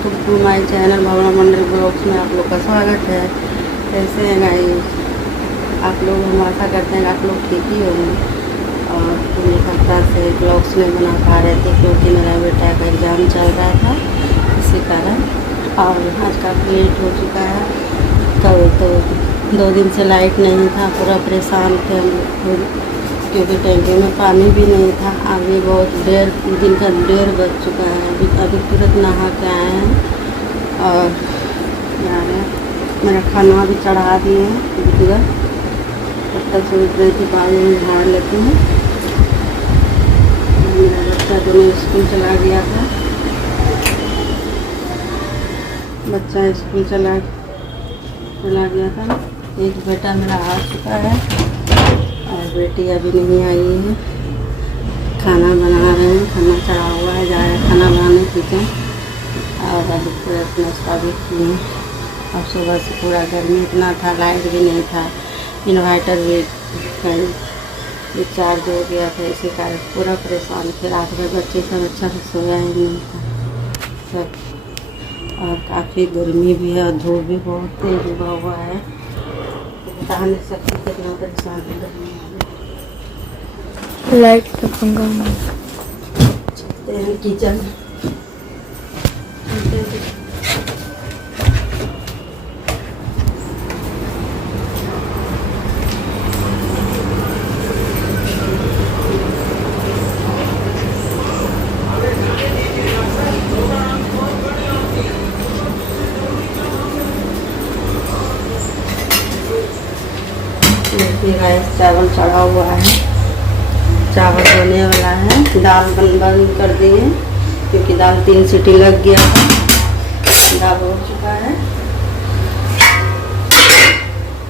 Welcome to my channel Bhavna Mandal blogs में आप लोग का स्वागत है। कैसे हैं गाइस आप लोग? हम आशा करते हैं आप लोग ठीक ही होंगे। और एक हफ्ता से ब्लॉग्स नहीं बना पा रहे थे क्योंकि मेरा बेटा का एग्ज़ाम चल रहा था, इसी कारण। और आज काफ़ी लेट हो चुका है। तो 2 दिन से लाइट नहीं था, पूरा परेशान थे हम लोग क्योंकि टैंकी में पानी भी नहीं था। अभी बहुत दिन का 1:30 बज चुका है। अभी तुरंत नहा के आए हैं और यार मेरा खाना भी चढ़ा दिए हैं पूरा। तब तक सोच रही थी पानी में झाड़ लेती हूँ। मेरा बच्चा दोनों स्कूल चला गया था। बच्चा स्कूल चला गया था। एक बेटा मेरा आ चुका है और बेटी अभी नहीं आई है। खाना बना रहे हैं, खाना चढ़ा हुआ है, जा रहे हैं खाना बनाने किचन। और अभी पूरा नाश्ता भी किए। और सुबह से पूरा गर्मी इतना था, लाइट भी नहीं था, इन्वर्टर भी कहीं रिचार्ज हो गया था, इसी कारण पूरा परेशान थे। रात भर बच्चे सब अच्छा से सोया ही नहीं था सब। और काफ़ी गर्मी भी है और धूप भी बहुत तेज उगा हुआ है। बता नहीं सकती कितना परेशान है गर्मी में। लाइट का पंगा चलते हैं किचन। देखिए गाइस, चावल चढ़ा हुआ है, चावल होने वाला है। दाल बंद कर दिए क्योंकि दाल 3 सीटी लग गया था। दाल हो चुका है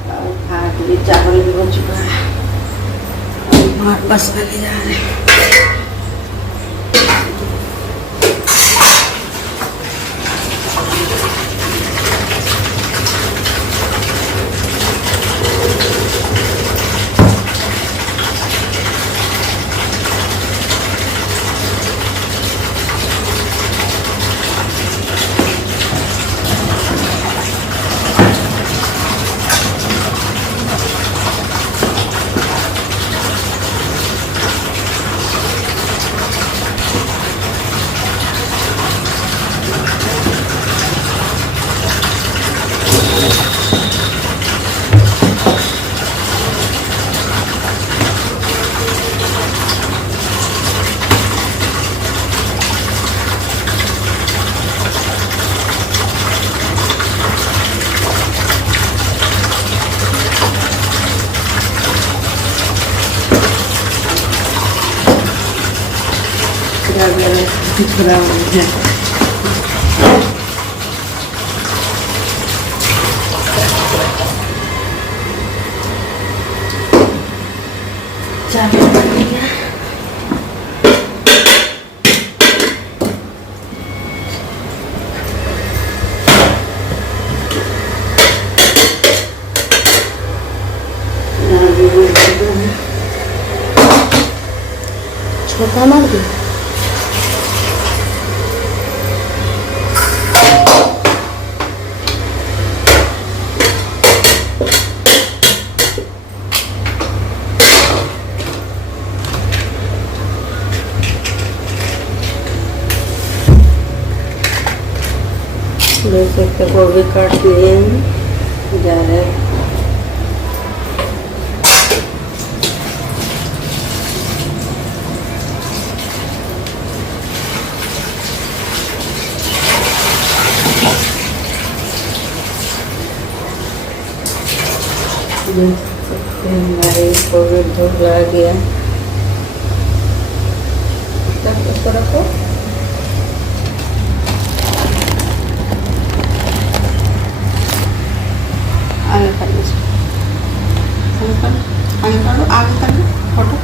और भात भी, चावल भी हो चुका है। और बस लगे जा रहे हैं। छुरा हो गया। चावल बन गया। छोटा मार दी। देख सकते गोभी काट लिए हैं, जा रहे हैं। देख सकते हैं हमारे गोभी धूप लग गया। उसको रखो। आगे कर लो, आगे कर लो फोटो।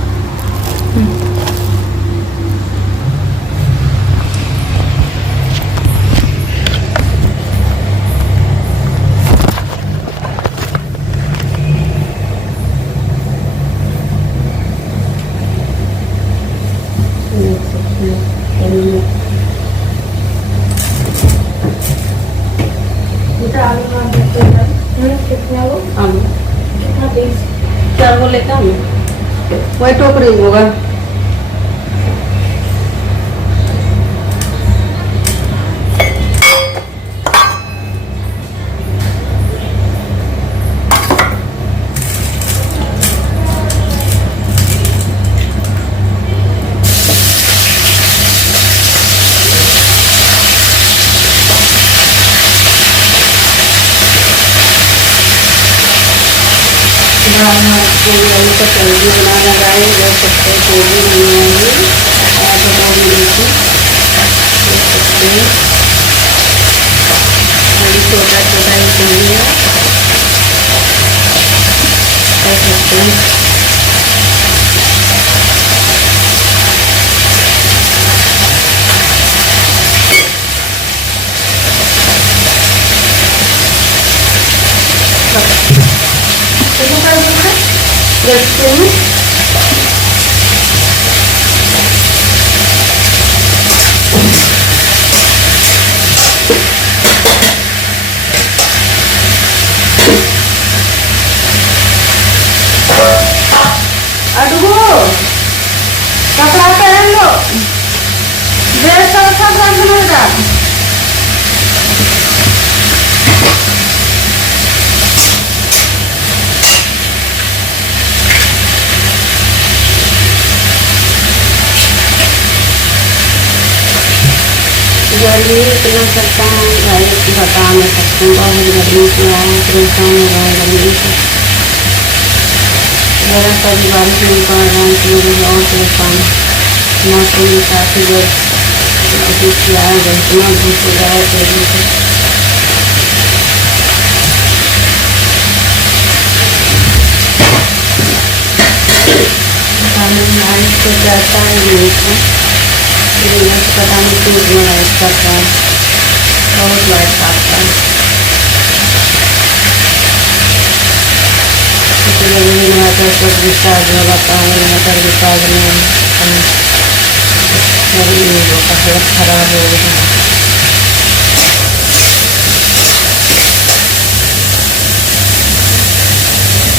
चार वो लेकर आऊँ, वही टोकरी में होगा। यही तो सब्जी बना लगाए देख सकते हैं, गोभी नहीं आएंगी और गोभी देखिए देख सकते हैं, अभी छोटा छोटा ही गोभी है देख सकते हैं। देखते हैं अडगो कपड़ा पहन लो, ड्रेस सब रखना। गर्मी इतना करता है भाई बता नहीं सकते, बहुत गर्मी से आए परेशान हो रहा है गर्मी से। मेरा कभी बारिश नहीं पड़ रहा है तो मुझे और परेशान, मौसम भी काफ़ी अजीब से आएगा, इतना धूप हो रहा है तेजी से। बारिश तो जाता है नहीं था, पता नहीं क्यों इतना लाइट करता है, बहुत लाइट काटता है। इन्वर्टर पर रिचार्ज लगाता है, इन्वर्टर रिचार्ज में हालत खराब हो गई है।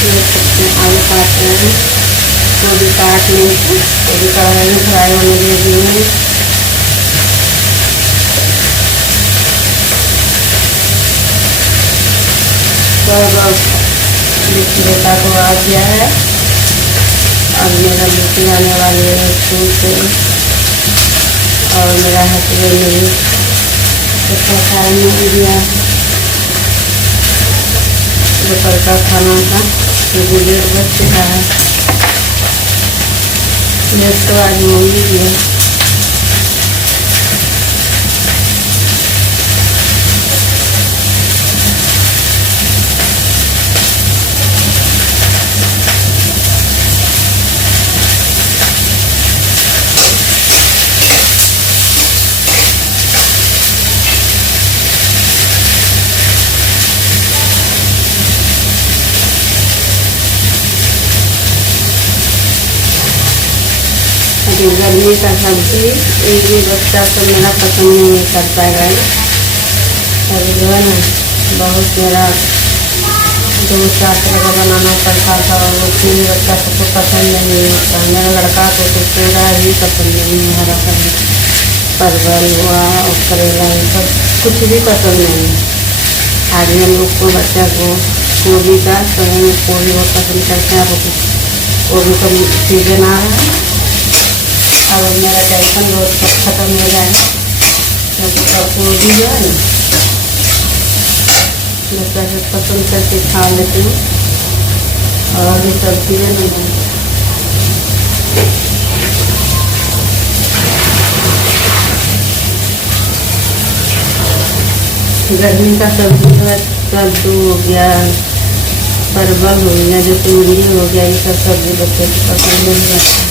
देख सकते हैं आलू काट रहे हैं, गोभी काट लेंगे, गोभी कढ़ाई में फ्राई होने दे दिए हैं। बेटा को आ गया है, अब मेरा बेटी आने वाली है स्कूल से, और मेरा हस्बैंड ने अच्छा खाया नहीं दिया दोपहर का खाना था, क्योंकि 1:30 बज चुका है। लेट तो आज मम्मी भी है। गर्मी का सब्जी एक भी बच्चा तो मेरा पसंद नहीं करता है, अभी जो है ना बहुत मेरा 2-4 तरह का बनाना पड़ता था, और वो तीन बच्चा सबको पसंद नहीं होता। मेरा लड़का को तो पूरा ही पसंद नहीं है, हरा सब्जी परवल हुआ और करेला ये सब कुछ भी पसंद नहीं है। आज हम लोग को बच्चा को गोभी का, तो हम गोभी बहुत पसंद करते हैं। अब गोभी का सीजन आ रहा है, अब मेरा टेंशन बहुत खत्म हो जाए, क्योंकि गोभी जो है ना मैं कैसे पसंद करके खा लेती हूँ, और ये सब्जी है ना गर्मी का सब्जी जो है, कद्दू हो गया, परवल हो गया, जो तूरी हो गया, ये सब सब्जी बच्चे को पसंद नहीं आता।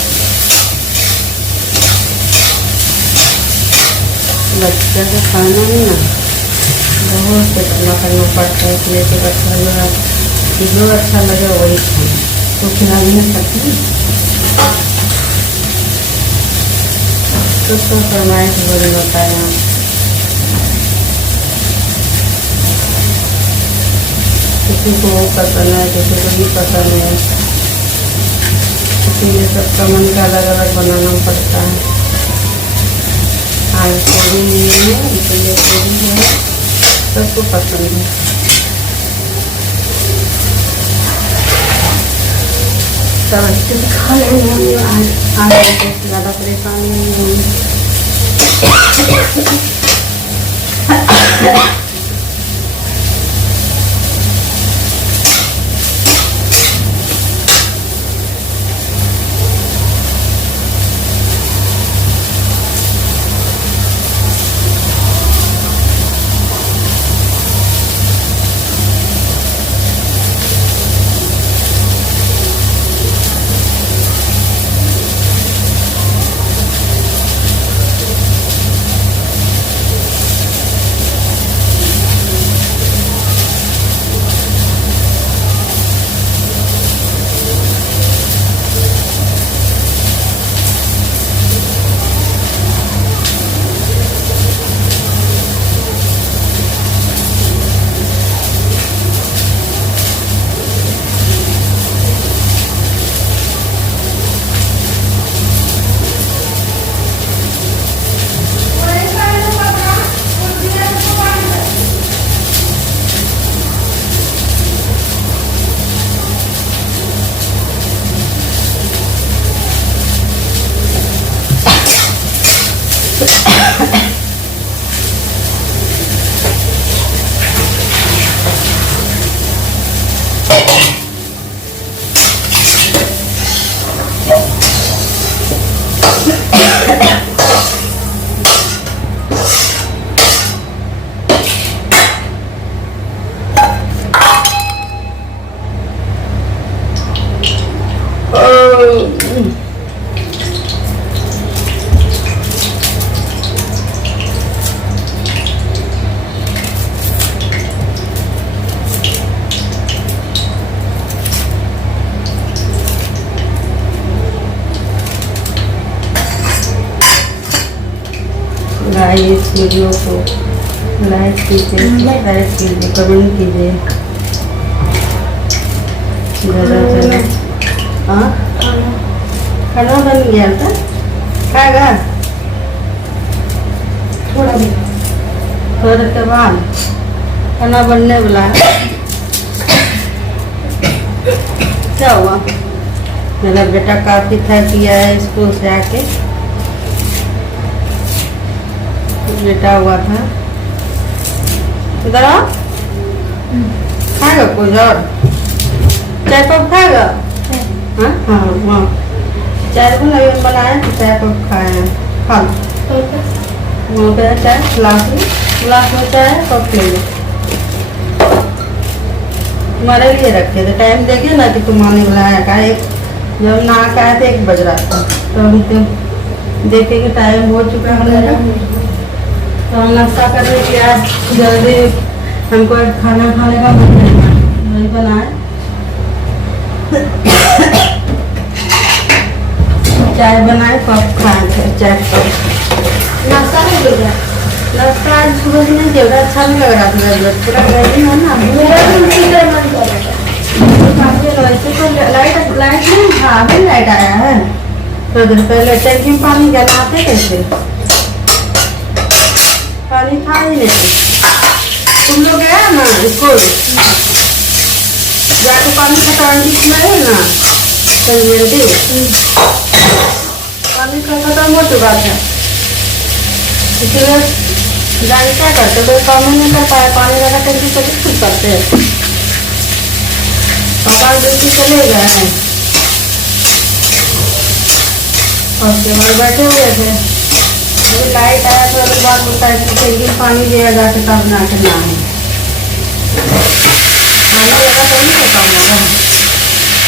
बच्चा का खाना ही ना बहुत करना पड़ता है, इसलिए तो अच्छा लगा जो अच्छा लगे वही खाना, तो खिला भी नहीं सकते, तो फरमाइश बड़ी होता है। यहाँ किसी को वो पसंद है, किसी को भी पसंद है, इसीलिए सबका मन का अलग अलग बनाना पड़ता है। आज पूरी नहीं है इसलिए पूरी जो है सबको पसंद है। सब अच्छे से खा लेंगे। आज ज़्यादा परेशानी नहीं होगी। इस वीडियो को लाइक कीजिए, सब्सक्राइब कीजिए, कमेंट कीजिए। हाँ खाना बन गया था, खाएगा थोड़ा देर के बाद खाना बनने वाला है। क्या हुआ? मेरा बेटा काफ़ी थक गया है स्कूल से आके, लेटा हुआ था। इधर आओ, खाएगा कुछ और? चाय कप खाएगा? हाँ हाँ हाँ, चाय बनाया तो चाय कप खाए खा लो। वहाँ पे चाय गिलास में चाय कप ले लो। तुम्हारे लिए रखे थे, टाइम देखिए ना कि तुम आने वाला है का। एक जब ना आए थे 1 बज रहा था, तो हम देखे कि टाइम हो चुका है। तो हम नाश्ता करने के आज जल्दी हमको खाना खाने का मन नहीं बनाए। चाय बनाए कप खाए थे, चाय कप। नाश्ता नहीं किया? नाश्ता आज सुबह नहीं किया, अच्छा नहीं लग रहा था। पूरा गर्मी है ना, लाइट नहीं था, अभी लाइट आया है। तो दिन पहले टैंकी में पानी जलाते कैसे? पानी था ही नहीं। तुम लोग गया ना स्कूल, जाके पानी खत्म है ना, पानी का खत्म हो चुका था। इसलिए गाड़ी क्या करते, कोई काम नहीं कर पाया। पानी वाला टंकी को खुद करते हैं। पापा ड्यूटी चले गए हैं और केवल बैठे हुए थे। अभी लाइट आया तो अभी बात होता है कि टंकी पानी दिया जाके तब ना के ना है। पानी देगा तो नहीं काम होगा।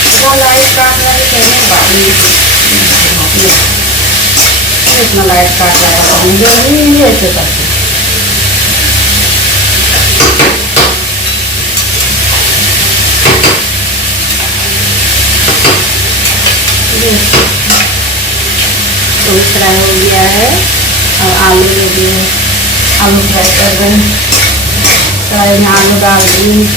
इतना लाइट काट रहा है, कहने बात नहीं। इतना लाइट काट रहा है, जो नहीं ऐसे करते। तो फ्राई हो गया है और आलू ले लिए, आलू फ्राई कर रहे हैं। कढ़ाई में आलू डाल दी,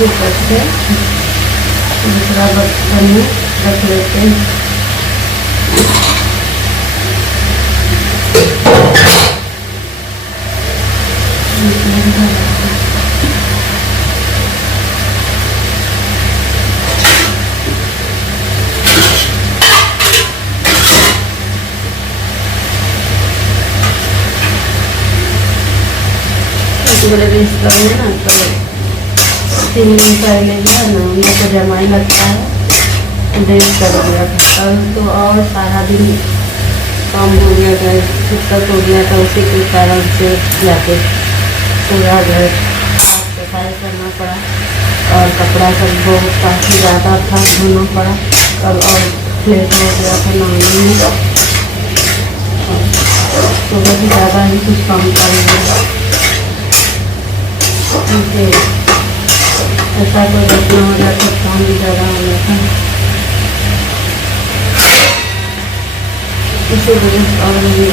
इसी ऊपर से दूसरा बर्तन में रख लेते हैं। बड़े रिश्ता में ना तो 3 दिन पहले जो है ना उनको तो जमाई लगता है, डेट कर दिया था। कल तो और सारा दिन काम हो गया था, दिक्कत हो गया था, उसी के कारण से जाके पूरा घर साफ सफाई करना पड़ा और कपड़ा सब बहुत काफ़ी ज़्यादा था, धोना पड़ा। कल और लेट हो गया था नहाने में, सुबह भी ज़्यादा ही कुछ काम कर लिया। ऐसा कोई घटना हो जाता तो काम भी ज़्यादा हो जाता, इसी वजह से और भी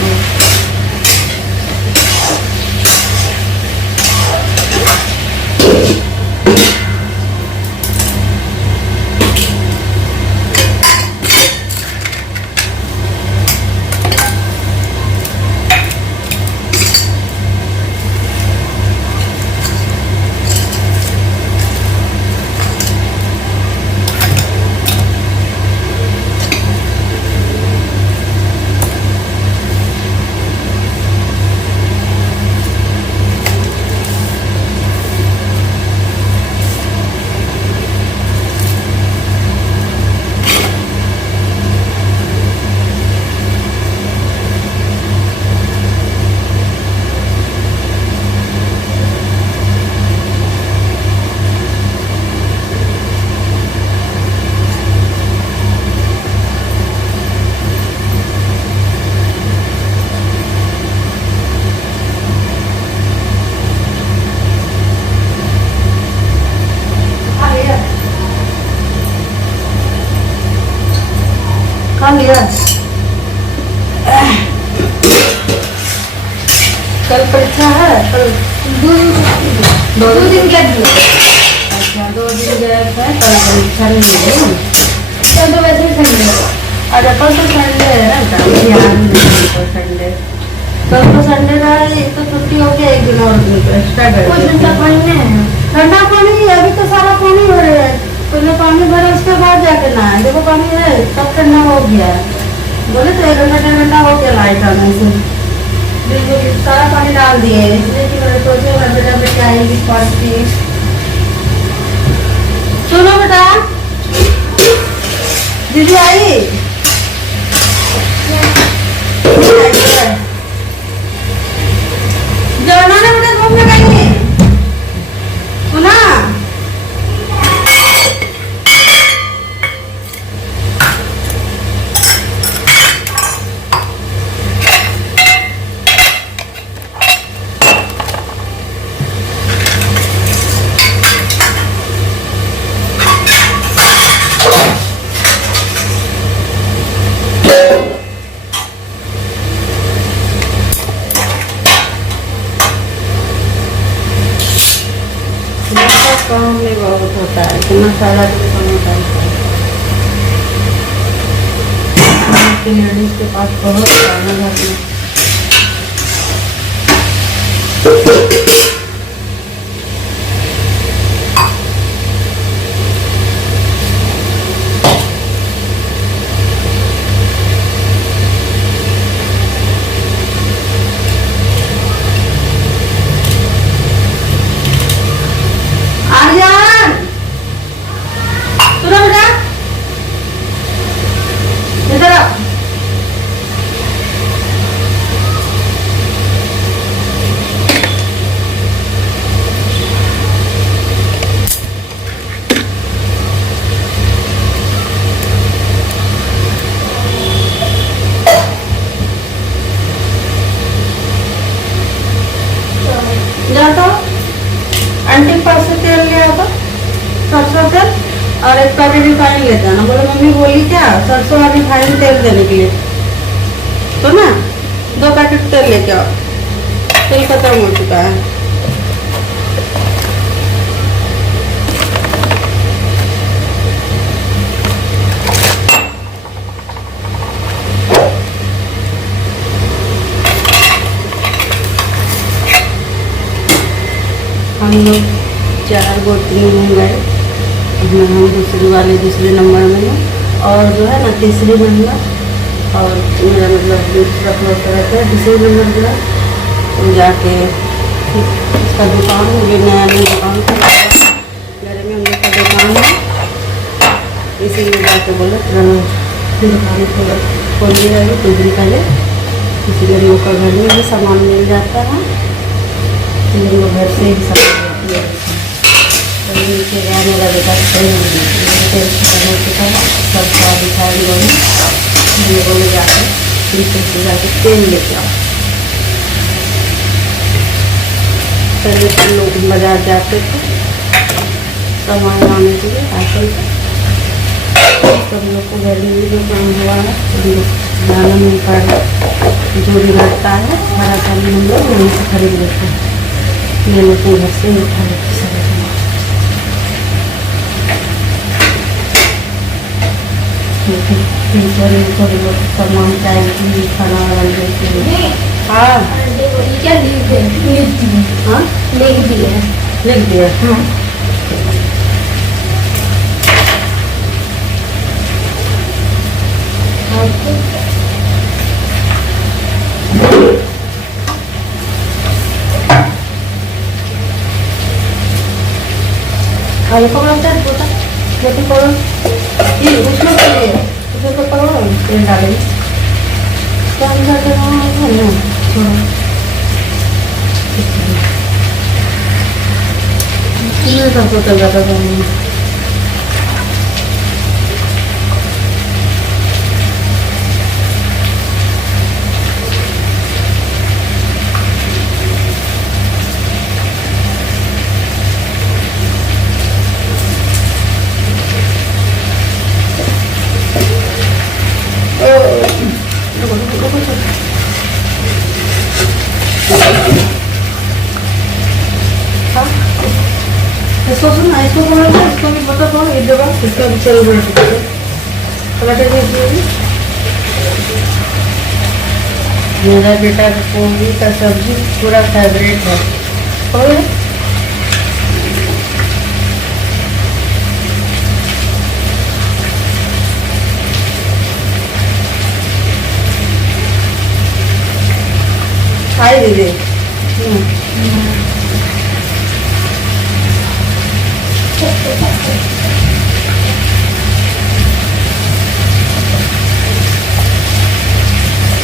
खा लिया। कल परीक्षा है, कल 2 दिन क्या दिया? अच्छा 2 दिन गए थे, कल परीक्षा नहीं दी। कल तो वैसे ही संडे, अरे कल तो संडे है ना, ध्यान नहीं तो संडे, कल तो संडे रहा है, तो छुट्टी हो गया, 1 दिन और एक्स्ट्रा कर कुछ दिन तक पढ़ने हैं। ठंडा पानी अभी तो सारा पानी भरे है, पहले पानी भरे उसके बाद जाके नहाए, देखो पानी है सब ठंडा हो गया। बोले तो 1 घंटा 1.5 घंटा हो गया लाइट आने से, बिल्कुल सारा पानी डाल दिए, इसलिए कि मैंने सोचा बेटा बेटी आएगी पढ़ती। सुनो बेटा, दीदी आई जाना ना बेटा, घूमने गई सुना। काम भी बहुत होता है, इतना सारा काम होता है, लेडीज के पास बहुत सारा घर में। आंटी के पास से तेल लिया था, सरसों तेल, और 1 पैकेट रिफाइन लेता ना। बोले मम्मी बोली क्या सरसों और रिफाइन तेल देने के लिए, तो ना 2 पैकेट तेल लेके आओ, तेल खत्म हो चुका है। हम लोग 4 गोतनी में गए, उसमें हम दूसरे नंबर में हैं और जो है ना तीसरी महिला और मेरा मतलब दूसरा फ्लोर पर रहता है तीसरी नंबर पूरा। तो जाके उसका दुकान मुझे नया दुकान खोला घर में, हम लोग का दुकान है, इसीलिए जाके बोले दुकान खोल दिया है कुछ दिन पहले। किसी गरीबों का घर में भी सामान मिल जाता है, इसलिए वो घर से ही सामान लेती है। तो नीचे गया मेरा बेटा सब खा दिखाई बोले, मेरे बोले जाकर नीचे से जाके तेल लेके आओ। पहले तो लोग बाजार जाते थे सामान लाने के लिए, आजकल सब लोग को घर में जो काम हुआ है जाना नहीं पड़ रहा, जो भी लगता है हरा सामान हम लोग वहीं से खरीद लेते हैं, ये लोग घर से ही उठा लेते सारे थोड़ी बहुत सामान चाहिए खाना वाला के लिए। हाँ क्या लिख दिया? हाँ लिख दिया। लिख दिया। हाँ खाली पकड़ो सर पोता जैसे पकड़ो ये उसमें उसे तो पकड़ो तेल डालेंगे क्या अंदर का है ना थोड़ा इसमें सब पोता ज़्यादा डालेंगे। इसको सुना इसको बोलो ना, इसको भी बता दो एक जगह इसका भी चल रहा है पलटे दीजिए। मेरा बेटा गोभी का सब्जी पूरा फेवरेट है और खाई दीजिए।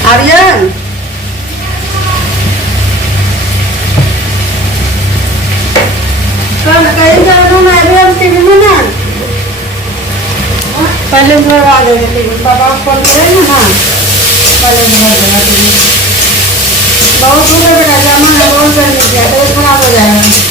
आर्यन कल कहीं जाना मैं भी हम टीवी में ना पहले लगा देंगे टीवी, पापा कॉल करेंगे ना पहले लगा देगा टीवी। बहुत दूर है बेटा जाना है, बहुत गर्मी किया तो खराब हो जाएगा।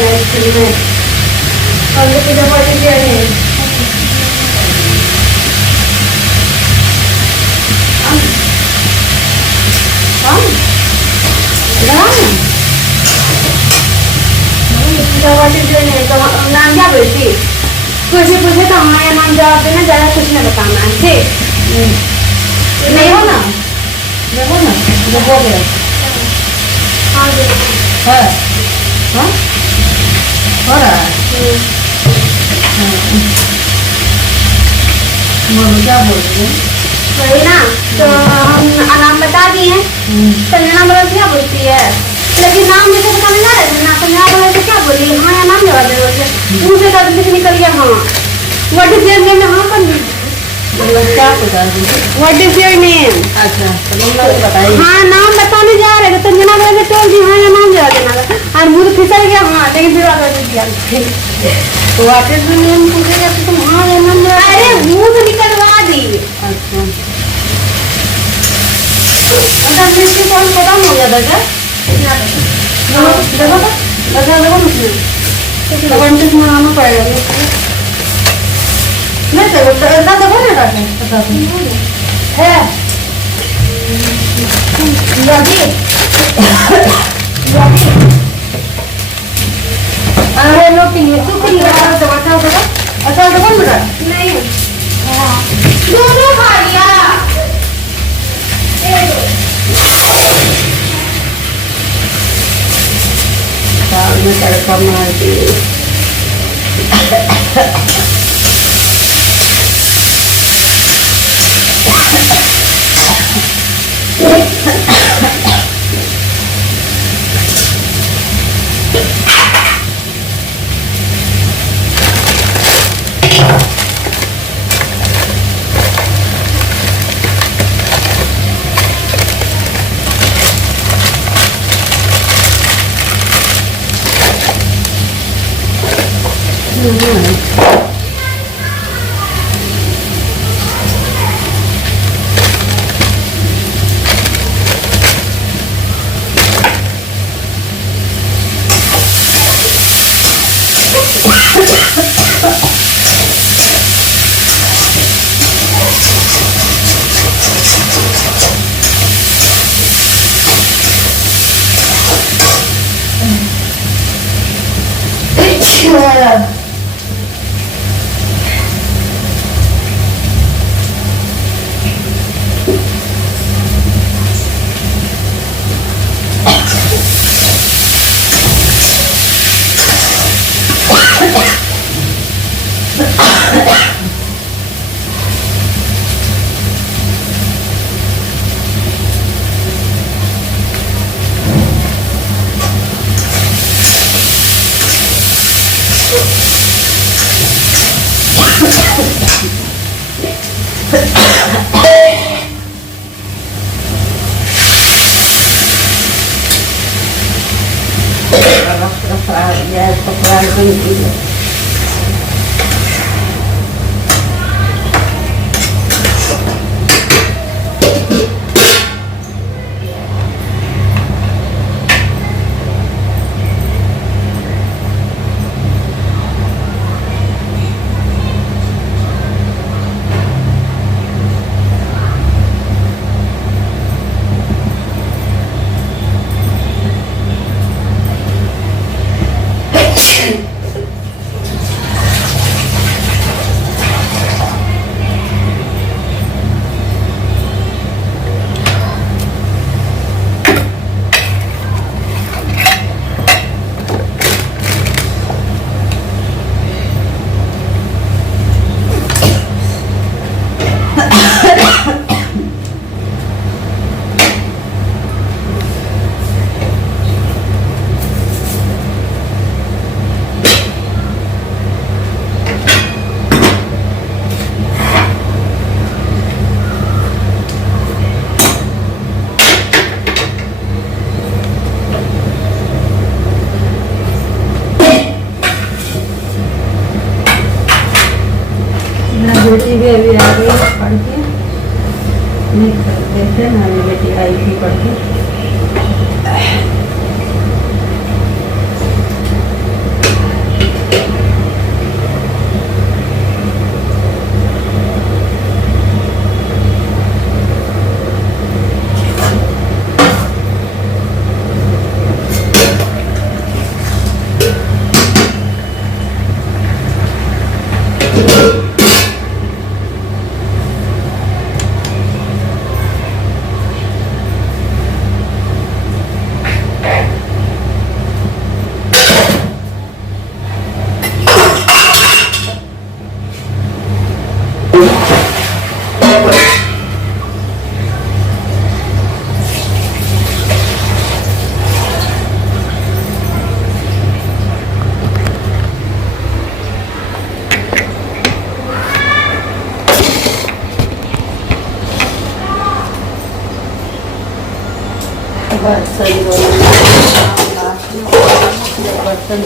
है स्कूल में और ये पूजा पाठ किया है पूजा पाठ किया है तो नाम क्या बोलती पूछे पूछे तो हमारे नाम जवाब देना, ज़्यादा कुछ नहीं बताना है, ठीक नहीं हो ना, देखो ना जो बोले हाँ है हाँ हो रहा है बोलो क्या बोल रही है वही ना, तो हम नाम बता दिए संजना बोला क्या बोलती है, लेकिन नाम जैसे पता नहीं ना रहता ना, संजना बोला तो क्या बोली हाँ या नाम जवाब दे बोलते मुँह से कदम से निकल गया हाँ व्हाट इज योर नेम हाँ कर क्या पता व्हाट इज योर नेम अच्छा तो बताइए हाँ नाम बताने जा रहे थे संजना बोला तो जी हाँ या नाम जवाब देना था और मुँह फिसल गया हाँ लेकिन फिर आगे दिया तो व्हाट इज योर नेम पूछेगा तो तुम हाँ या नाम जवाब अरे मुँह से निकलवा दी अच्छा अच्छा फिर कौन खत्म हो गया था क्या देखो तो अच्छा देखो मुझे तो कंटेंट में आना पड़ेगा नहीं तो इतना देखो ना डाटे पता है यादी अरे लोटी में तू कहीं लगा तो बताओ तो अच्छा तो कौन बता नहीं दोनों खा लिया दाल में तड़का मार दिए बेटी भी अभी आ गई पढ़ के नहीं सकते थे मेरी बेटी आई थी पढ़ के बर्तन बर्तन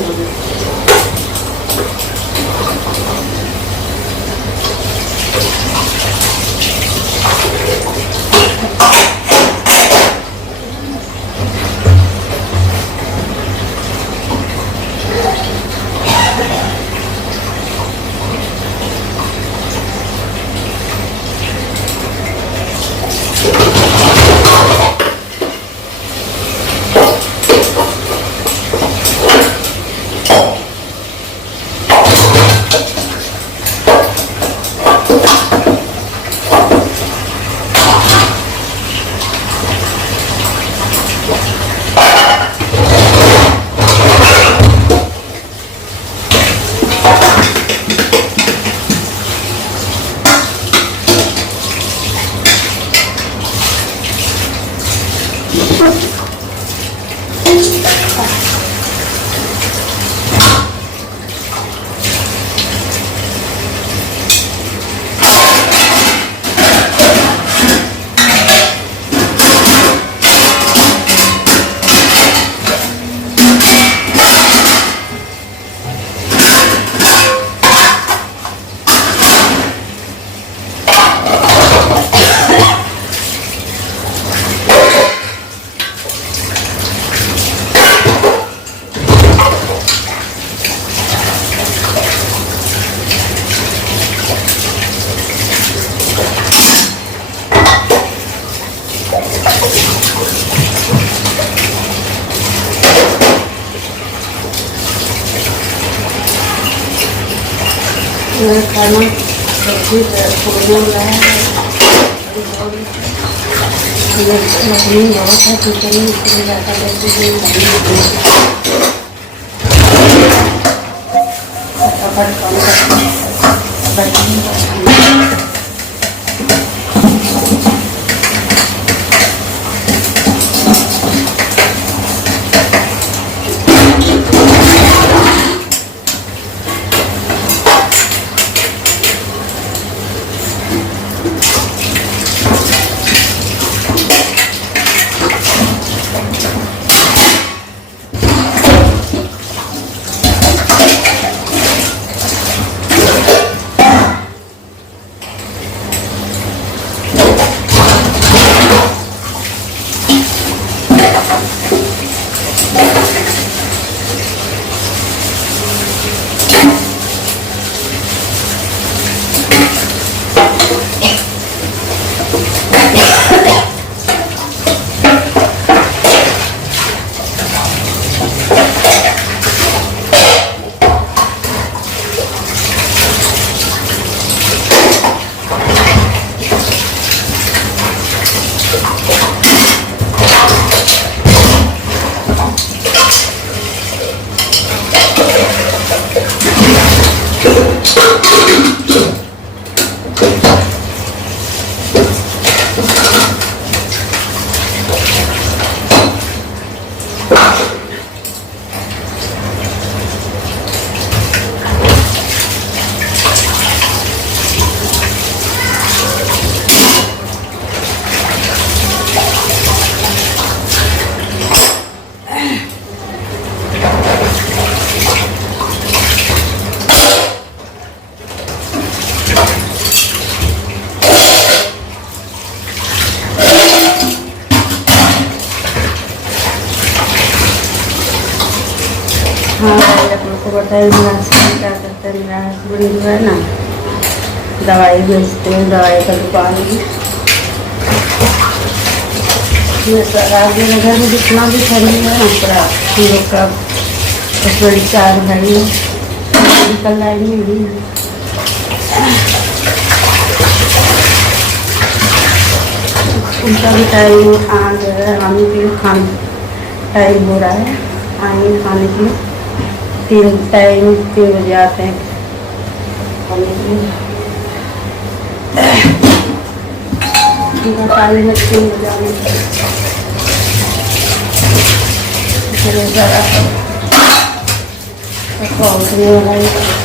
खाना सब्जी फूलने वाला है। लकड़ी बहुत है किचन में, इसलिए ज़्यादा फटाफट कम करते हाँ आप लोग को बताइए मेरा हस्बैंड क्या करते हैं। मेरा हस्बैंड जो है ना दवाई बेचते हैं, दवाई का दुकान है। मेरे घर में जितना भी फैमिली है ना पूरा हम लोग का हस्बैंड 4 भाई मेडिकल लाइन में भी है। उनका भी टाइम आ गया है, आने के लिए टाइम हो रहा है, आएंगे खाने के लिए। 3 बजे आते हैं खाने के लिए। उनका टाइम है 3 बजे आने के लिए। पहुँचने वाला है।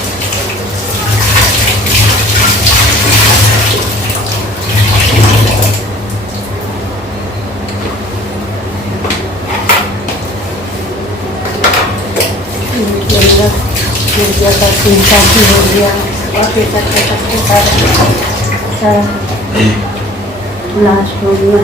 मुर्गिया का चिंता भी हो गया, बाकी सबके सारा लास्ट हो गया।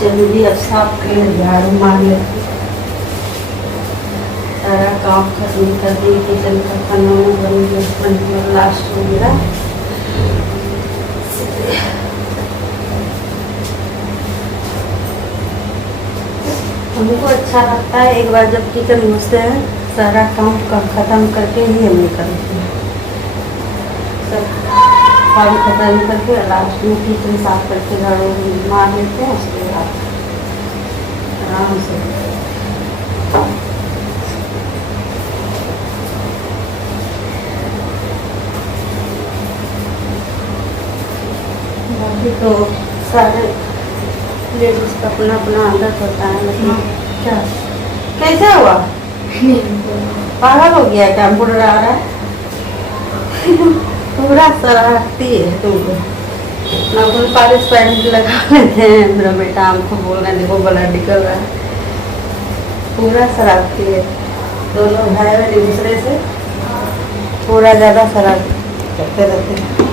जल्दी अब साफ कर झाड़ू मार लेते, सारा काम खत्म कर दिए। किचन का खाना बन गया, लास्ट हो गया। हमको अच्छा लगता है एक बार जब किचन घुसते हैं, सारा काम खत्म करके ही हम निकलते हैं। सब काम खत्म करके लास्ट में किचन साफ करके झाड़ू मार लेते हैं, उसके बाद आराम से। बाकी तो सारे लेडीज का अपना अपना आदत होता है, लेकिन क्या कैसे हुआ? पागल हो गया क्या? बुढ़ रहा है पूरा शरारती है तुमको। ना कोई पालिश पैंट लगा लेते हैं, मेरा बेटा हमको बोल रहा है देखो ब्लड निकल रहा है। पूरा शरारती है, दोनों भाई बहन एक दूसरे से पूरा ज़्यादा शरारत करते रहते हैं।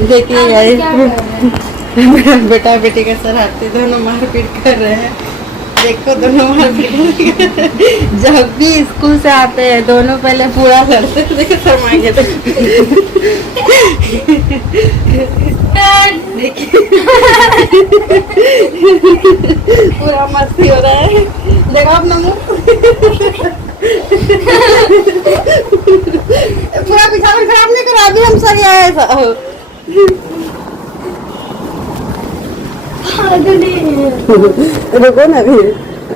देखिए आप गाइस, क्या कर रहे हैं? मेरा बेटा बेटी के शरारती दोनों मारपीट कर रहे हैं। देखो दोनों मारपीट कर रहे हैं। जब भी स्कूल से आते हैं दोनों पहले पूरा लड़ते थे। देखो शर्मा गए थे। देखिए पूरा मस्ती हो रहा है। देखो अपना मुंह पूरा पिछावन खराब नहीं करा, अभी हम सही आए रुको ना अभी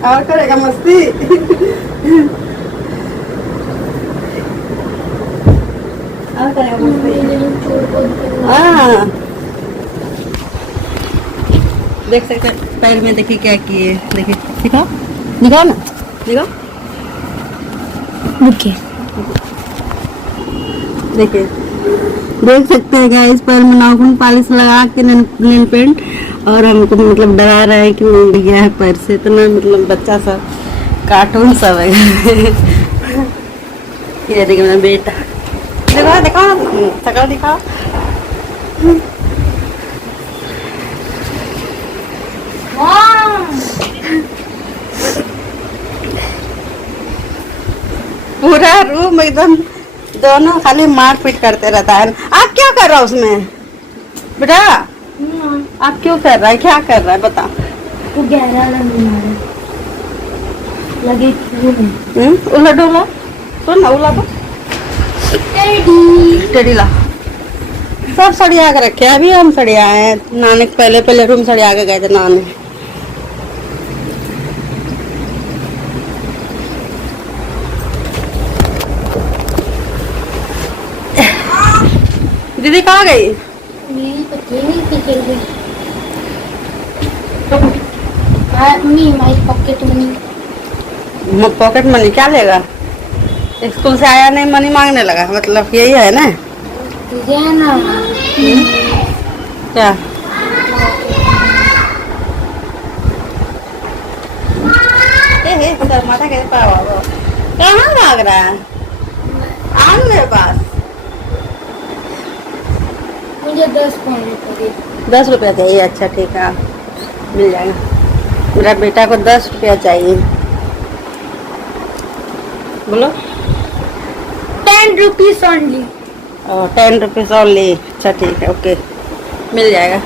और करेगा मस्ती। और करेगा मस्ती। हाँ देख सकते हैं पैर में, देखिए क्या किए, देखिए दिखाओ दिखाओ ना, दिखाओ रुकिए। देखिए देख सकते हैं गाइस, पैर में नाखून पालिश लगा के नेल पेंट, और हमको मतलब डरा रहा है कि वो उड़ गया है पैर से। इतना मतलब बच्चा सब कार्टून सब है। ये देखिए मेरा बेटा, देखो दिखाओ शकल दिखाओ। पूरा रूम एकदम दोनों खाली मारपीट करते रहता है। आप क्या कर रहा है उसमें बेटा? आप क्यों कर रहा है, क्या कर रहा है बता? वो गहरा लगे उला डोला तो ना उला तो टेडी ला सब सड़िया के रखे। अभी हम सड़िया हैं, नाने के पहले रूम सड़िया के गए थे नाने। दीदी कहाँ गई? My pocket money. Pocket money क्या लेगा? स्कूल से आया नहीं मनी मांगने लगा, मतलब यही है ना? क्या सर माथा कैसे पावा? कहाँ भाग रहा है? आ मेरे पास मुझे 10 रुपये 10 रुपया चाहिए। अच्छा ठीक है मिल जाएगा। मेरा बेटा को 10 रुपया चाहिए। बोलो 10 रुपीज ओनली। 10 rupees only. अच्छा ठीक है ओके मिल जाएगा।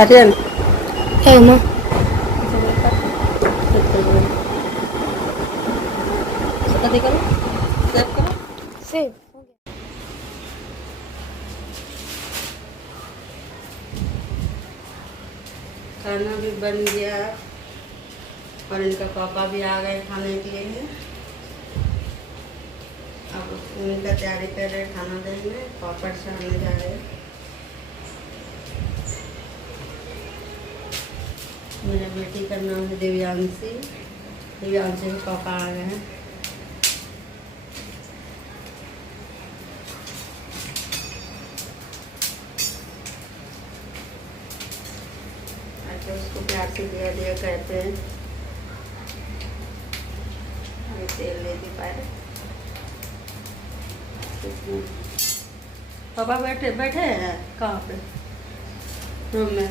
आर्यन है माँ सेव खाना भी बन गया और इनका पापा भी आ गए खाने के लिए। अब उनका तैयारी कर रहे खाना देने, पापड़ छानने जा रहे हैं। मेरे बेटी का नाम है दिव्यांशी। दिव्यांशी के पापा आ गए हैं। उसको प्यार से दिया दिया कहते हैं। तेल ले दी पाए। पापा बैठे बैठे हैं कहाँ पे? रूम में।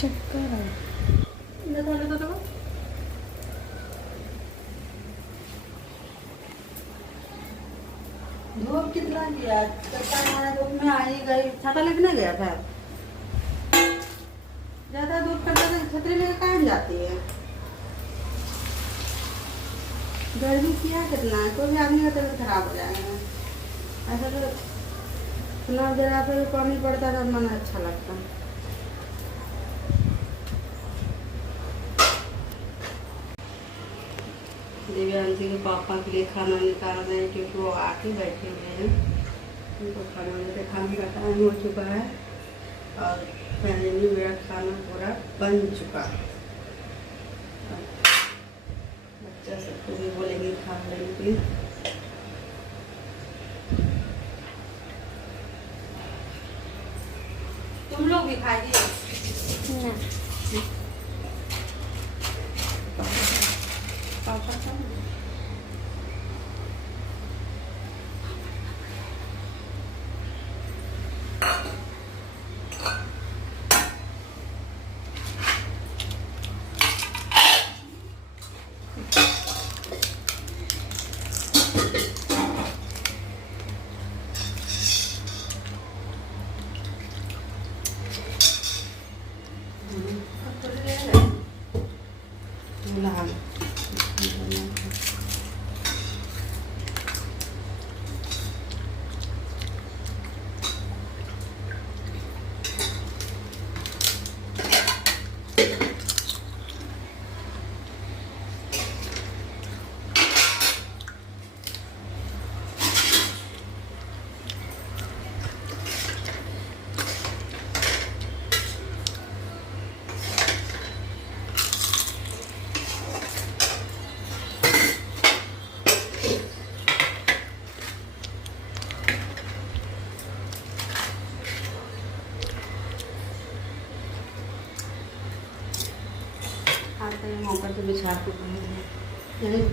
चक्कर धूप कितना किया? धूप में आई गई, छाता लेके नहीं गया था। ज्यादा धूप करता तो छतरी लेके कहाँ जाती है? गर्मी किया कितना, कोई भी आदमी का तबीयत खराब हो जाएगा। ऐसा तो इतना देर पे पानी पड़ता था, मन अच्छा लगता। दिव्यांशी के पापा के लिए खाना निकाल रहे हैं क्योंकि वो आके बैठे हुए हैं। उनको खाना लेते, खाने का टाइम हो चुका है और पहले भी मेरा खाना पूरा बन चुका है। बच्चा सबको भी बोलेंगे खा लेंगे। तुम लोग भी खाइए। ना पापा का आते हैं मौका तो बिछा के नहीं।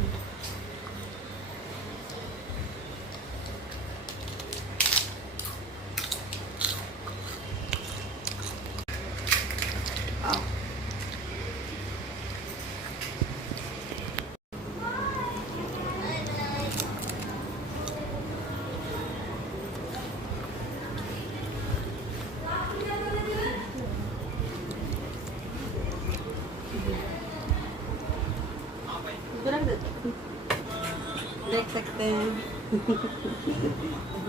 देख सकते हैं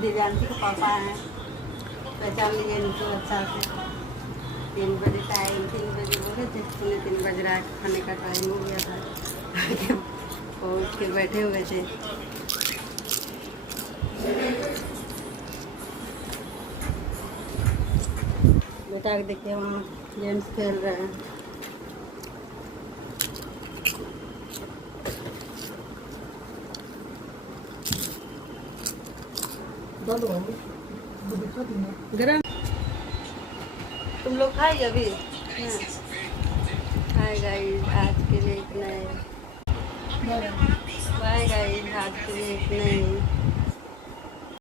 दिव्यांशी के पापा हैं, पहचान लिए इनको अच्छा से। 3 बजे टाइम, 3 बजे बोले थे, 3 बज रहा है, खाने का टाइम हो गया था। और उठ के बैठे हुए थे। बेटा के देखिए वहाँ जेंट्स खेल रहे हैं। गरम तुम लोग खाए अभी? हाय गाइस, आज के लिए इतना है। Bye guys. आज